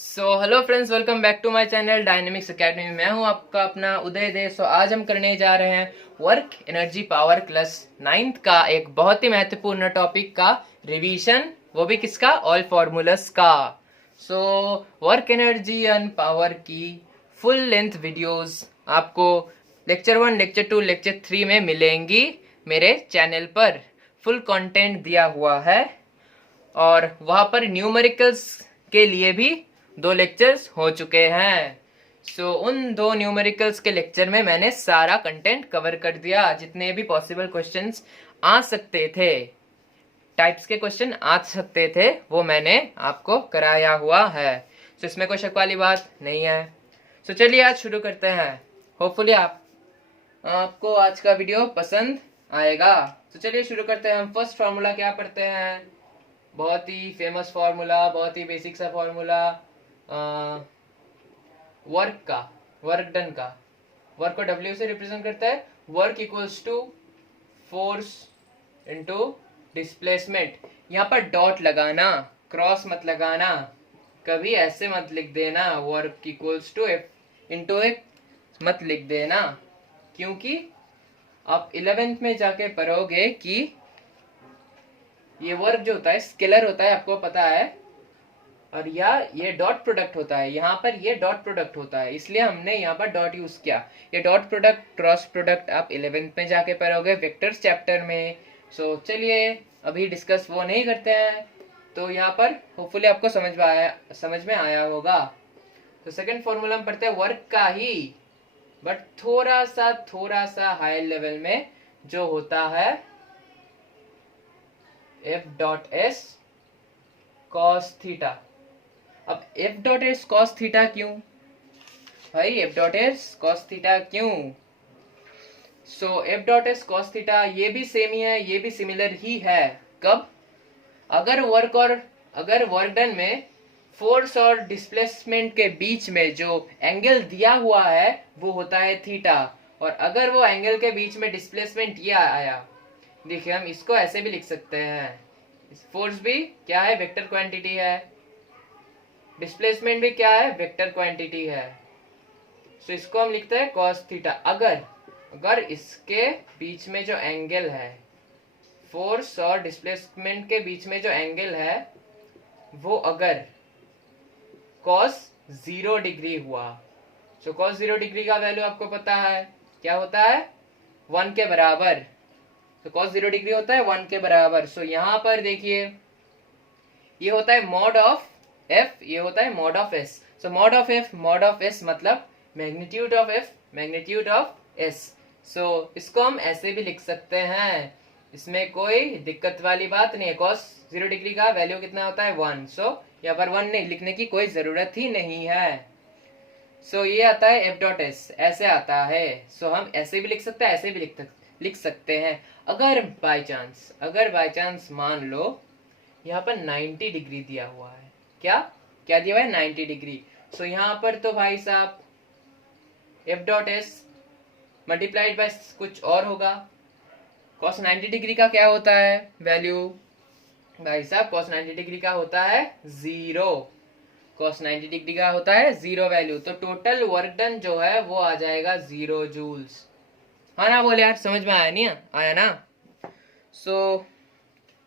Hello friends, welcome back to my channel dynamics academy. मैं हूं आपका अपना उदय दे। आज हम करने जा रहे हैं work energy power class 9th का एक बहुत ही महत्वपूर्ण टॉपिक का रिवीजन, वो भी किसका? ऑल फॉर्मूलास का। वर्क एनर्जी एंड पावर की फुल लेंथ वीडियोस आपको लेक्चर 1, लेक्चर 2, लेक्चर 3 में मिलेंगी मेरे चैनल पर। फुल कंटेंट दिया हुआ है और वहां पर न्यूमेरिकल्स के लिए भी 2 लेक्चर्स हो चुके हैं। उन 2 न्यूमेरिकल्स के लेक्चर में मैंने सारा कंटेंट कवर कर दिया। जितने भी पॉसिबल क्वेश्चंस आ सकते थे, टाइप्स के क्वेश्चन आ सकते थे, वो मैंने आपको कराया हुआ है। इसमें कोई शक वाली बात नहीं है। चलिए आज शुरू करते हैं। होपफुली आपको आज का वीडियो पसंद आएगा। चलिए शुरू करते हैं। हम फर्स्ट फार्मूला क्या पढ़ते हैं? बहुत ही फेमस फार्मूला, बहुत ही बेसिक सा फार्मूला, वर्क का, वर्क डन का। वर्क को W से रिप्रेजेंट करता है। Work equals to force into displacement. यहाँ पर डॉट लगाना, क्रॉस मत लगाना, कभी ऐसे मत लिख देना work equals to F into एक मत लिख देना, क्योंकि आप 11th में जाके पढ़ोगे कि ये वर्क जो होता है स्केलर होता है, आपको पता है, और ये डॉट प्रोडक्ट होता है। यहाँ पर ये डॉट प्रोडक्ट होता है, इसलिए हमने यहाँ पर डॉट यूज किया। ये डॉट प्रोडक्ट, क्रॉस प्रोडक्ट आप 11th में जाके पढ़ोगे वेक्टर्स चैप्टर में। चलिए अभी डिस्कस वो नहीं करते हैं। तो यहाँ पर होपफुली आपको समझ में आया होगा। सेकंड फॉर्मूला हम पढ़ते हैं वर्क का ही, बट थोड़ा सा हायर लेवल में, जो होता है F dot S cos theta. अब F dot S cos theta क्यों भाई? F dot S cos theta क्यों? F dot S cos theta ये भी सेम ही है, ये भी सिमिलर ही है। कब? अगर वर्क डन में फोर्स और डिस्प्लेसमेंट के बीच में जो एंगल दिया हुआ है वो होता है थीटा, और अगर वो एंगल के बीच में डिस्प्लेसमेंट ये आया, देखिए हम इसको ऐसे भी लिख सकते हैं। फोर्स भी क्या है? वेक्टर क्वांटिटी है। डिस्प्लेसमेंट भी क्या है? वेक्टर क्वांटिटी है। इसको हम लिखते हैं cos थीटा। अगर इसके बीच में जो एंगल है, फोर्स और डिस्प्लेसमेंट के बीच में जो एंगल है, वो अगर cos 0 डिग्री हुआ, cos 0 डिग्री का वैल्यू आपको पता है क्या होता है? 1 के बराबर। cos 0 डिग्री होता है 1 के बराबर। यहाँ पर देखिए ये होता है मॉड ऑफ F, ये होता है mod of S। Mod of F, mod of S मतलब magnitude of F, magnitude of S। इसको हम ऐसे भी लिख सकते हैं, इसमें कोई दिक्कत वाली बात नहीं है। cos 0 डिग्री का वैल्यू कितना होता है? 1। यहाँ पर 1 नहीं लिखने की कोई जरूरत ही नहीं है। ये आता है F डॉट S, ऐसे आता है। हम ऐसे भी लिख सकते हैं, ऐसे भी लिख सकते हैं। अगर बाय चांस मान लो यहाँ पर 90 डिग्री दिया हुआ है, क्या दिया हुआ है? 90 डिग्री। यहाँ पर तो भाई साहब F dot S multiplied by कुछ और होगा। cos 90 डिग्री का क्या होता है वैल्यू? भाई साहब cos 90 डिग्री का होता है 0। cos 90 डिग्री का होता है 0 वैल्यू। तो टोटल वर्क डन जो है वो आ जाएगा 0 जूल्स। हाँ ना बोले यार, समझ में आया? नहीं आया ना?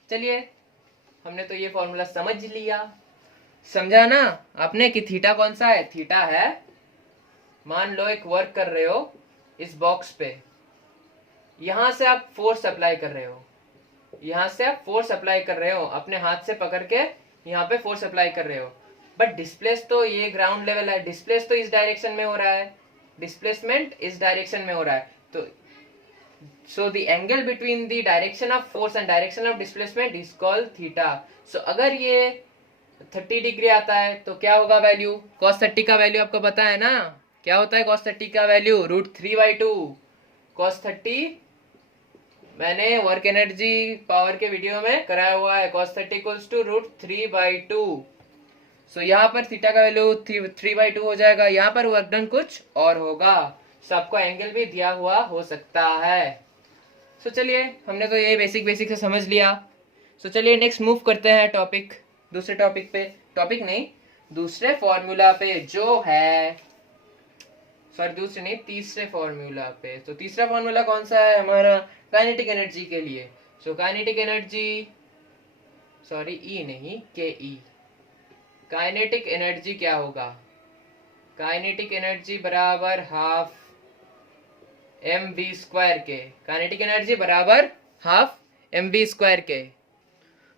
चलिए हमने तो ये फॉर्मूला समझ लिया, समझा ना आपने कि थीटा कौन सा है? थीटा है, मान लो एक वर्क कर रहे हो इस बॉक्स पे, यहां से आप फोर्स अप्लाई कर रहे हो, अपने हाथ से पकड़ के यहाँ पे फोर्स अप्लाई कर रहे हो, बट डिस्प्लेस तो ये ग्राउंड लेवल है, डिस्प्लेस तो इस डायरेक्शन में हो रहा है, डिस्प्लेसमेंट इस डायरेक्शन में हो रहा है। So the angle between the direction of force and direction of displacement is called theta. अगर ये 30 डिग्री आता है तो क्या होगा वैल्यू? cos 30 का वैल्यू आपको पता है ना? क्या होता है cos 30 का वैल्यू? √3/2। cos 30 मैंने वर्क एनर्जी पावर के वीडियो में कराया हुआ है। cos 30 equals to √3/2। यहाँ पर थीटा का वैल्यू 3/2 हो जाएगा। यहाँ पर वर्क डन कुछ और होगा। आपको एंगल भी दिया हुआ हो सकता है। चलिए हमने तो ये बेसिक से समझ लिया। चलिए नेक्स्ट मूव करते हैं दूसरे टॉपिक पे। टॉपिक नहीं, दूसरे फॉर्मूला पे जो है, सॉरी दूसरे नहीं, तीसरे फॉर्मूला पे। तो तीसरा फॉर्मूला कौन सा है हमारा काइनेटिक एनर्जी के लिए? सो काइनेटिक एनर्जी, सॉरी ई नहीं, के ई। काइनेटिक एनर्जी क्या होगा? काइनेटिक एनर्जी बराबर हाफ एम वी स्क्वायर के। काइनेटिक एनर्जी बराबर हाफ एम वी स्क्वायर के।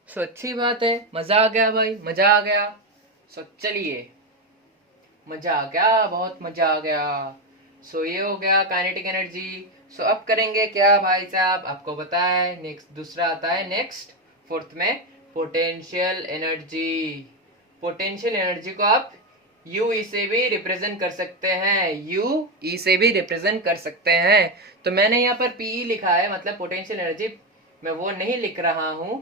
सो अच्छी बात है, मजा आ गया भाई, मजा आ गया। सो चलिए, मजा आ गया, बहुत मजा आ गया। सो ये हो गया काइनेटिक एनर्जी। सो अब करेंगे क्या भाई साहब, आपको पता है। नेक्स्ट दूसरा आता है, नेक्स्ट फोर्थ में पोटेंशियल एनर्जी। पोटेंशियल एनर्जी को आप यू ई से भी रिप्रेजेंट कर सकते हैं, यू ई से भी रिप्रेजेंट कर सकते हैं। तो मैंने यहाँ पर पीई लिखा है, मतलब पोटेंशियल एनर्जी, मैं वो नहीं लिख रहा हूं।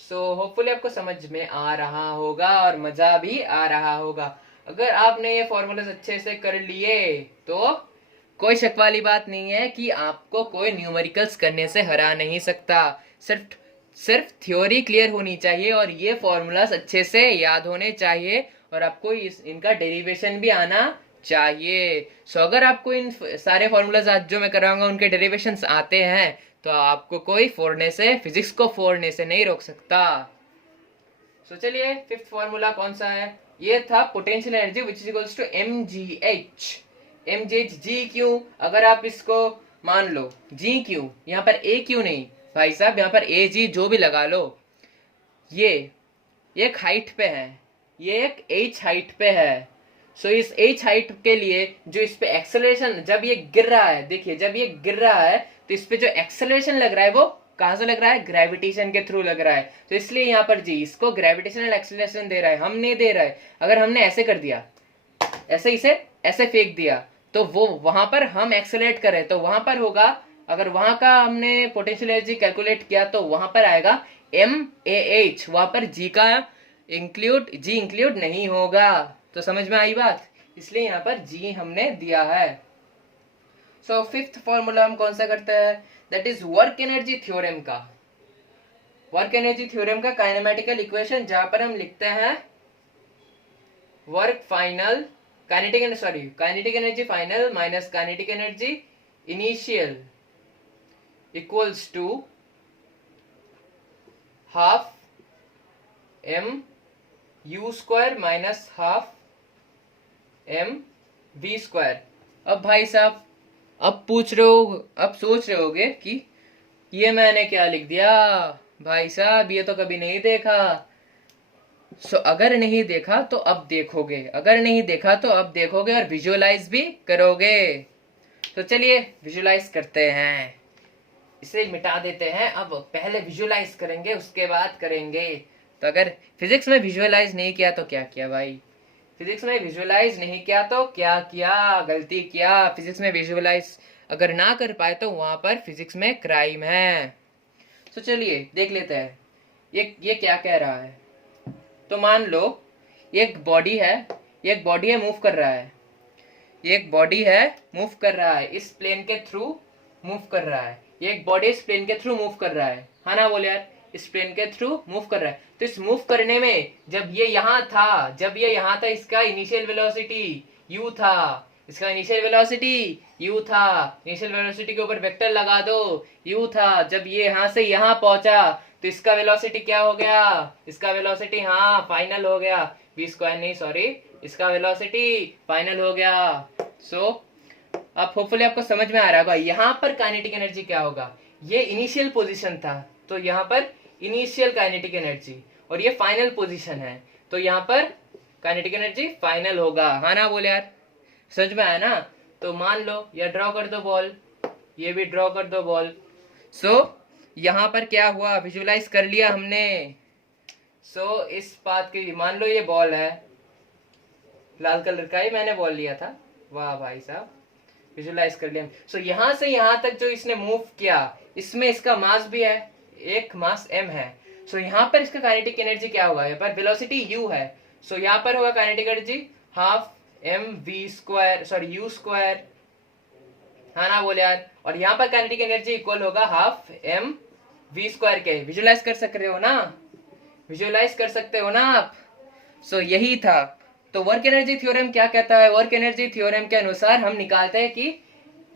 सो होपफुली आपको समझ में आ रहा होगा और मजा भी आ रहा होगा। अगर आपने ये फॉर्मूलाज अच्छे से कर लिए तो कोई शक वाली बात नहीं है कि आपको कोई न्यूमेरिकल्स करने से हरा नहीं सकता। सिर्फ थ्योरी क्लियर होनी चाहिए और ये फॉर्मूलाज अच्छे से याद होने चाहिए और आपको इनका डेरिवेशन भी आना चाहिए। सो अगर आपको इन सारे फॉर्मूलाज आज जो मैं कराऊंगा उनके डेरिवेशंस आते हैं तो आपको कोई फोड़ने से, फिजिक्स को फोड़ने से नहीं रोक सकता। सो चलिए, फिफ्थ फॉर्मूला कौन सा है? ये था potential energy which is equals to mgh। mgh G क्यों? अगर आप इसको मान लो जी क्यों, यहाँ पर ए क्यों नहीं भाई साहब, यहाँ पर ए जी जो भी लगा लो। ये एक हाइट पे है, ये एक h हाइट पे है। सो इस h हाइट के लिए जो इस पे एक्सेलरेशन, जब ये गिर रहा है, देखिए जब ये गिर रहा है तो इस पे जो एक्सेलरेशन लग रहा है वो कहां से लग रहा है? ग्रेविटेशन के थ्रू लग रहा है। तो इसलिए यहाँ पर जी इसको ग्रेविटेशनल एक्सेलरेशन दे रहा है, हम नहीं दे रहा है। अगर हमने ऐसे कर दिया, ऐसे इसे ऐसे फेंक दिया, तो वो वहां पर हम एक्सेलरेट कर रहे तो वहां पर होगा, अगर वहां का हमने पोटेंशियल एनर्जी कैलकुलेट किया तो वहां पर आएगा MAH। वहां पर जी का इंक्लूड नहीं होगा। तो समझ में आई बात? इसलिए यहाँ पर जी हमने दिया है। सो फिफ्थ फॉर्मूला हम कौन सा करते हैं? That is work energy theorem का। वर्क एनर्जी थ्योरम का काइनेमेटिकल इक्वेशन, जहां पर हम लिखते हैं work final, kinetic energy final minus kinetic energy initial equals to half M U square minus half M V square. अब भाई साहब, अब पूछ रहे हो, अब सोच रहे होगे कि ये मैंने क्या लिख दिया भाई साहब, ये तो कभी नहीं देखा। सो अगर नहीं देखा तो अब देखोगे, अगर नहीं देखा तो अब देखोगे और विजुअलाइज भी करोगे। तो चलिए विजुअलाइज करते हैं, इसे मिटा देते हैं। अब पहले विजुअलाइज करेंगे उसके बाद करेंगे। तो अगर फिजिक्स में विजुअलाइज नहीं किया तो क्या किया भाई? फिजिक्स में विजुअलाइज नहीं किया तो क्या किया? गलती किया। फिजिक्स में विजुअलाइज अगर ना कर पाए तो वहां पर फिजिक्स में क्राइम है। तो चलिए देख लेते हैं ये क्या कह रहा है। तो मान लो एक बॉडी है, मूव कर रहा है, एक बॉडी है मूव कर रहा है, इस प्लेन के थ्रू मूव कर रहा है। एक बॉडी इस प्लेन के थ्रू मूव कर रहा है, हाँ ना बोले यार, इस प्लेन के थ्रू मूव कर रहा है। तो इस मूव करने में जब ये यहाँ था, इसका इनिशियल वेलोसिटी u था, इसका इनिशियल वेलोसिटी u था। इनिशियल वेलोसिटी के ऊपर वेक्टर लगा दो, u था। जब ये यहाँ से यहाँ पहुंचा तो इसका वेलोसिटी क्या हो गया? इसका वेलोसिटी हाँ फाइनल हो गया, v स्क्वायर नहीं सॉरी, इसका वेलोसिटी फाइनल हो गया। सो अब होपफुली आपको समझ में आ रहा होगा यहाँ पर काइनेटिक एनर्जी क्या होगा। ये इनिशियल पोजीशन था तो यहाँ पर इनिशियल काइनेटिक एनर्जी, और ये फाइनल पोजीशन है तो यहाँ पर काइनेटिक एनर्जी फाइनल होगा, हाँ ना बोले यार? समझ में आया ना? तो मान लो या ड्रॉ कर दो बॉल, ये भी ड्रॉ कर दो बॉल। सो यहाँ पर क्या हुआ, विजुअलाइज कर लिया हमने। सो इस बात की, मान लो ये बॉल है, लाल कलर का ही मैंने बॉल लिया था, वाह भाई साहब, विजुअलाइज कर लिया। सो यहाँ से यहाँ तक जो इसने मूव किया, इसमें इसका मास भी है, एक मास m है। सो यहाँ पर इसका काइनेटिक एनर्जी क्या होगा? यहाँ पर वेलोसिटी u है, सो यहाँ पर होगा kinetic energy half M V square, sorry U square, हाँ ना बोले यार? और यहाँ पर काइनेटिक एनर्जी इक्वल होगा हाफ एम वी स्क्वायर के। विजुअलाइज कर सक रहे हो ना? विजुअलाइज कर सकते हो ना आप। सो यही था। तो वर्क एनर्जी थ्योरम क्या कहता है? वर्क एनर्जी थ्योरम के अनुसार हम निकालते हैं कि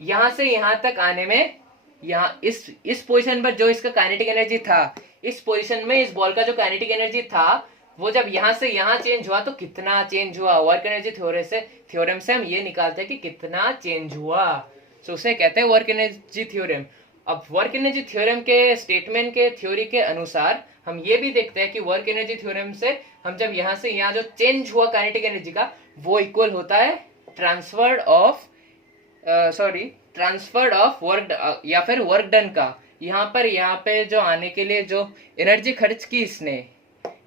यहां से यहां तक आने में, यहाँ इस पोजीशन पर जो इसका काइनेटिक एनर्जी था, इस पोजीशन में इस बॉल का जो काइनेटिक एनर्जी था, वो जब यहां से यहां चेंज हुआ तो कितना चेंज हुआ। वर्क एनर्जी थ्योरम से हम ये निकालते हैं कि कितना चेंज हुआ। सो उसे कहते हैं वर्क एनर्जी थ्योरम। अब वर्क एनर्जी थ्योरम के स्टेटमेंट के थ्योरी के अनुसार हम ये भी देखते हैं कि वर्क एनर्जी थ्योरम से हम जब यहां से यहां जो चेंज हुआ काइनेटिक एनर्जी का, वो इक्वल होता है ट्रांसफर्ड ऑफ वर्क या फिर वर्क डन का। यहाँ पे जो आने के लिए जो एनर्जी खर्च की इसने,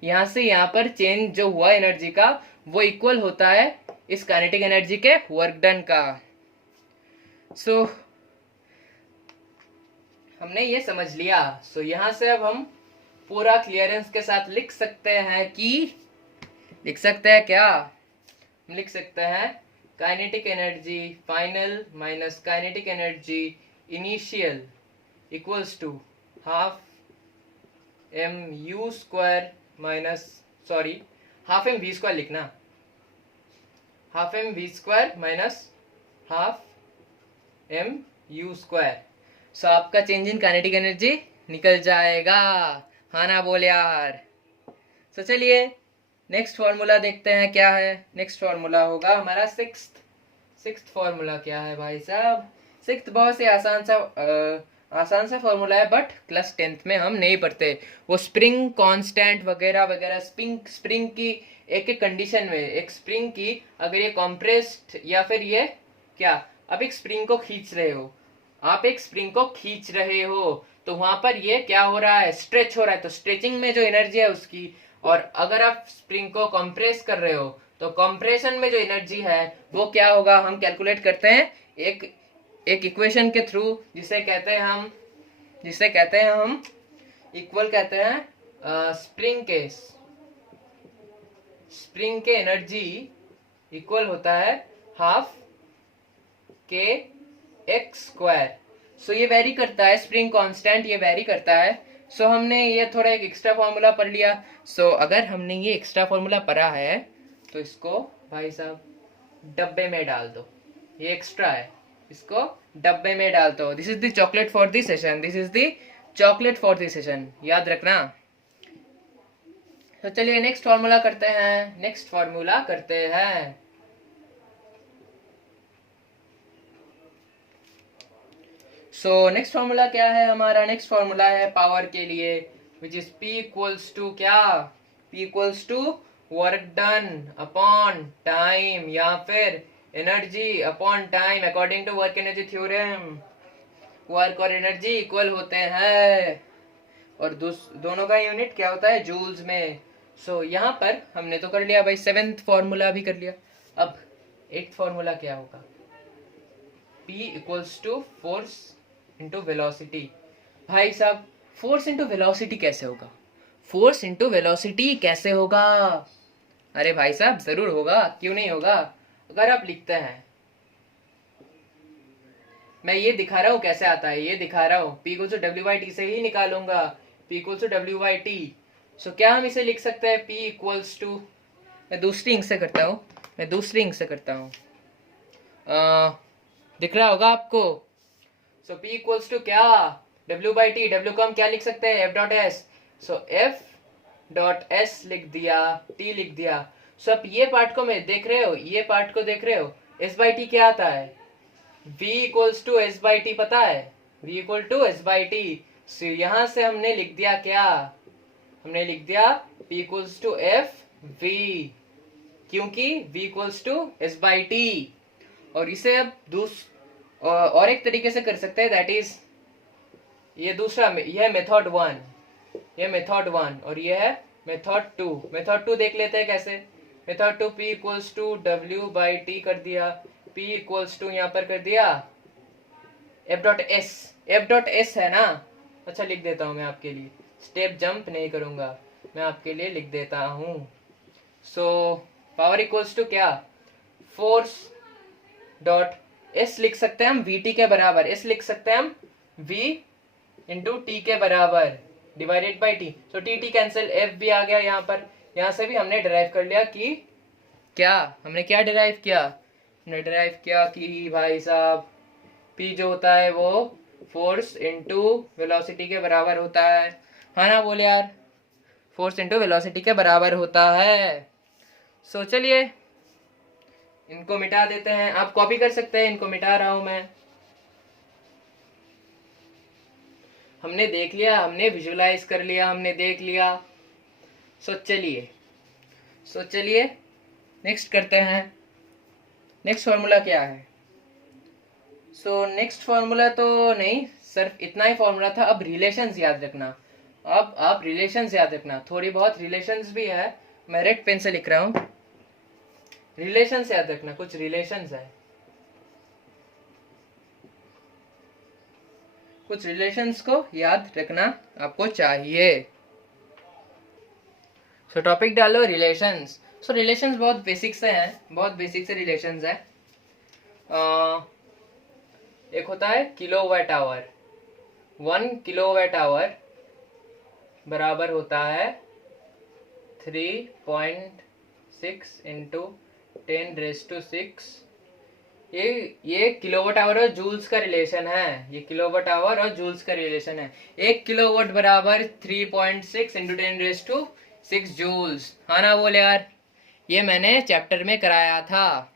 यहां से यहां पर चेंज जो हुआ एनर्जी का, वो इक्वल होता है इस काइनेटिक एनर्जी के वर्क डन का। सो हमने ये समझ लिया। सो यहां से अब हम पूरा क्लियरेंस के साथ लिख सकते हैं क्या? हम लिख सकते हैं kinetic energy final minus kinetic energy initial equals to half mu square minus half M V square लिखना, half M V square minus half M U square. So आपका चेंज इन काइनेटिक एनर्जी निकल जाएगा। हाँ ना बोल यार। सो चलिए next formula देखते हैं क्या है। नेक्स्ट फॉर्मूला होगा हमारा सिक्स्थ फॉर्मूला क्या है भाई साहब? सिक्स्थ बहुत ही आसान सा फॉर्मूला है, बट क्लास 10th में हम नहीं पढ़ते। वो स्प्रिंग कांस्टेंट वगैरह वगैरह, स्प्रिंग की एक कंडीशन में, एक स्प्रिंग की अगर ये कॉम्प्रेस्ड या फिर ये क्या, अब एक स्प्रिंग को खींच रहे हो, तो वहां पर ये क्या हो रहा है? स्ट्रेच हो रहा है। तो स्ट्रेचिंग में जो एनर्जी है उसकी, और अगर आप स्प्रिंग को कंप्रेस कर रहे हो तो कंप्रेशन में जो एनर्जी है वो क्या होगा? हम कैलकुलेट करते हैं एक इक्वेशन के थ्रू, जिसे कहते हैं हम इक्वल कहते हैं स्प्रिंग के एनर्जी इक्वल होता है हाफ के एक्स स्क्वायर। सो ये वेरी करता है, स्प्रिंग कांस्टेंट ये वेरी करता है। सो हमने ये थोड़ा एक एक्स्ट्रा फॉर्मूला पढ़ लिया। सो अगर हमने ये एक्स्ट्रा फॉर्मूला पढ़ा है तो इसको भाई साहब डब्बे में डाल दो। ये एक्स्ट्रा है, इसको डब्बे में डाल दो। This is the chocolate for the session, याद रखना। तो चलिए नेक्स्ट फॉर्मूला करते हैं। सो नेक्स्ट फॉर्मूला क्या है हमारा? नेक्स्ट फॉर्मूला है पावर के लिए, which is P equals to क्या? P equals to work done upon time या फिर energy upon time according to work energy theorem. Work और एनर्जी इक्वल होते हैं और दोनों का यूनिट क्या होता है? जूल्स में। सो यहाँ पर हमने तो कर लिया भाई, 7th फॉर्मूला भी कर लिया। अब 8th फॉर्मूला क्या होगा? P equals to force into velocity. भाई साहब फोर्स इंटू वेलोसिटी कैसे होगा? अरे भाई साहब जरूर होगा, क्यों नहीं होगा। अगर आप लिखते हैं, मैं ये दिखा रहा हूं कैसे आता है, ये दिखा रहा हूं, P इक्वल्स टू WT से ही निकालूंगा। P equals to WT। So क्या हम इसे लिख सकते हैं? P इक्वल्स टू, मैं दूसरी इंक से करता हूँ, दिख रहा होगा आपको। सो P इक्वल्स टू क्या? WT। W को हम क्या लिख सकते हैं? F dot S. So F dot S लिख दिया, T लिख दिया। सो अब ये पार्ट को देख रहे हो, S बाई टी क्या आता है? V equals to S by T पता है? V equal to S by T. So यहां से हमने लिख दिया क्या? हमने लिख दिया P equals to F V, क्योंकि V equals to S by T. और इसे अब और एक तरीके से कर सकते हैं, दैट इज ये दूसरा, यह मेथड 1 और ये है मेथड 2। मेथड 2 देख लेते हैं कैसे। Method 2 P equals to W by T कर दिया, P इक्वल्स टू यहाँ पर कर दिया F डॉट एस है ना। अच्छा लिख देता हूँ मैं आपके लिए, स्टेप जंप नहीं करूंगा, मैं आपके लिए लिख देता हूँ। सो पावर इक्वल्स टू क्या? फोर्स डॉट एस लिख सकते हैं हम VT के बराबर, एस लिख सकते हैं हम V इंटू टी के बराबर। डिवाइडेड बाई टी, तो टी टी कैंसिल, एफ भी आ गया यहाँ पर। यहाँ से भी हमने डिराइव कर लिया कि क्या, हमने क्या डिराइव किया, हमने डिराइव किया कि भाई साहब पी जो होता है वो फोर्स इनटू वेलोसिटी के बराबर होता है। हाँ ना, बोले यार, फोर्स इनटू वेलोसिटी के बराबर होता है। सो चलिए इनको मिटा देते हैं, आप कॉपी कर सकते हैं, इनको मिटा रहा हूं मैं। हमने देख लिया, हमने विजुलाइज कर लिया, हमने देख लिया। सो चलिए नेक्स्ट करते हैं। नेक्स्ट फॉर्मूला क्या है? सो नेक्स्ट फॉर्मूला तो नहीं, सिर्फ इतना ही फॉर्मूला था। अब रिलेशंस याद रखना, अब आप रिलेशंस याद रखना, थोड़ी बहुत रिलेशंस भी है, मैं रेड पेन से लिख रहा हूं। रिलेशंस याद रखना, कुछ रिलेशंस है, कुछ रिलेशंस को याद रखना आपको चाहिए। सो टॉपिक डालो रिलेशंस। सो रिलेशंस बहुत बेसिक से हैं, बहुत बेसिक से रिलेशंस है। एक होता है किलोवाट आवर, 1 किलोवाट आवर बराबर होता है 3.6 इंटू 10⁻⁶। ये किलोवाट आवर और जूल्स का रिलेशन है, ये किलोवाट आवर और जूल्स का रिलेशन है। 1 किलोवाट बराबर 3.6 इंटू 10⁻⁶ जूल्स। हाँ ना बोले यार, ये मैंने चैप्टर में कराया था।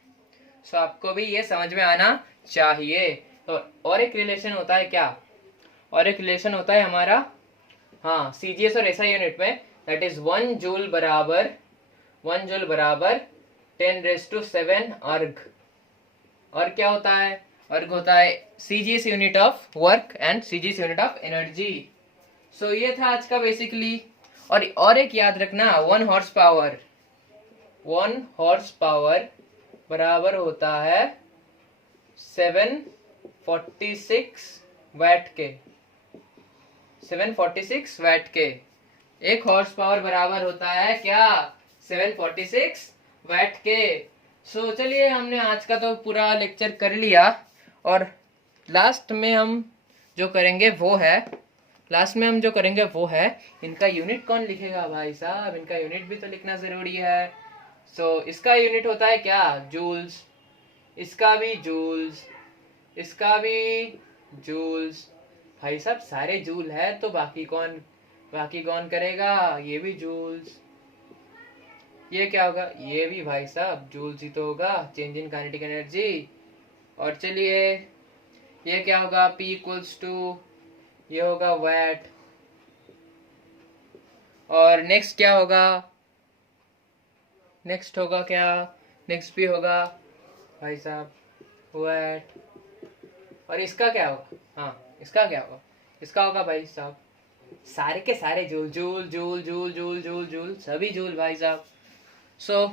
सो आपको भी ये समझ में आना चाहिए। तो और एक रिलेशन होता है क्या, और एक रिलेशन होता है हमारा, हाँ, सीजीएस और एसआई यूनिट में, दैट इज 1 जूल बराबर 10⁻7 अर्ग। और क्या होता है, अर्ग होता है CGS unit of work and CGS unit of energy. So ये था आज का बेसिकली। और एक याद रखना, 1 हॉर्स पावर बराबर होता है 746 वैट के, 746 वैट के। 1 हॉर्स पावर बराबर होता है क्या, 746 वैट के। सो चलिए हमने आज का तो पूरा लेक्चर कर लिया, और लास्ट में हम जो करेंगे वो है, इनका यूनिट कौन लिखेगा भाई साहब, इनका यूनिट भी तो लिखना जरूरी है। सो इसका यूनिट होता है क्या, जूल्स, इसका भी जूल्स, इसका भी जूल्स। भाई साहब सारे जूल है तो बाकी कौन करेगा, ये भी जूल्स। ये क्या होगा, ये भी भाई साहब जूल्स ही तो होगा, चेंज इन काइनेटिक एनर्जी। और चलिए ये क्या होगा, P इक्वल्स टू, ये होगा वैट। और नेक्स्ट क्या होगा, नेक्स्ट होगा क्या, नेक्स्ट भी होगा भाई साहब वैट। और इसका क्या होगा, हाँ इसका क्या होगा, इसका होगा भाई साहब सारे के सारे joule, joule joule joule joule joule joule, सभी जूल भाई साहब। सो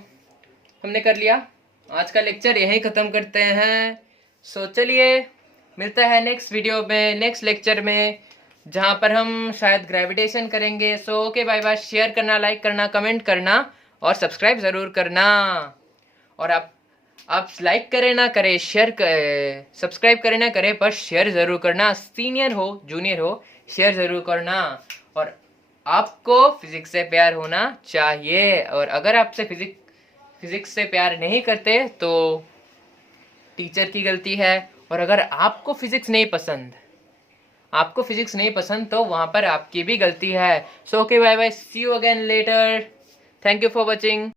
हमने कर लिया, आज का लेक्चर यहीं ख़त्म करते हैं। सो चलिए मिलता है नेक्स्ट वीडियो में, नेक्स्ट लेक्चर में, जहाँ पर हम शायद ग्रेविटेशन करेंगे। So okay bye bye. Share करना, लाइक करना, कमेंट करना और सब्सक्राइब ज़रूर करना। और आप लाइक करें ना करें, शेयर सब्सक्राइब करें ना करें, पर शेयर ज़रूर करना। सीनियर हो जूनियर हो, शेयर ज़रूर करना। और आपको फिजिक्स से प्यार होना चाहिए, और अगर आपसे फिजिक्स से प्यार नहीं करते तो टीचर की गलती है। और अगर आपको फिजिक्स नहीं पसंद तो वहाँ पर आपकी भी गलती है। So okay bye bye, see you again later, thank you for watching.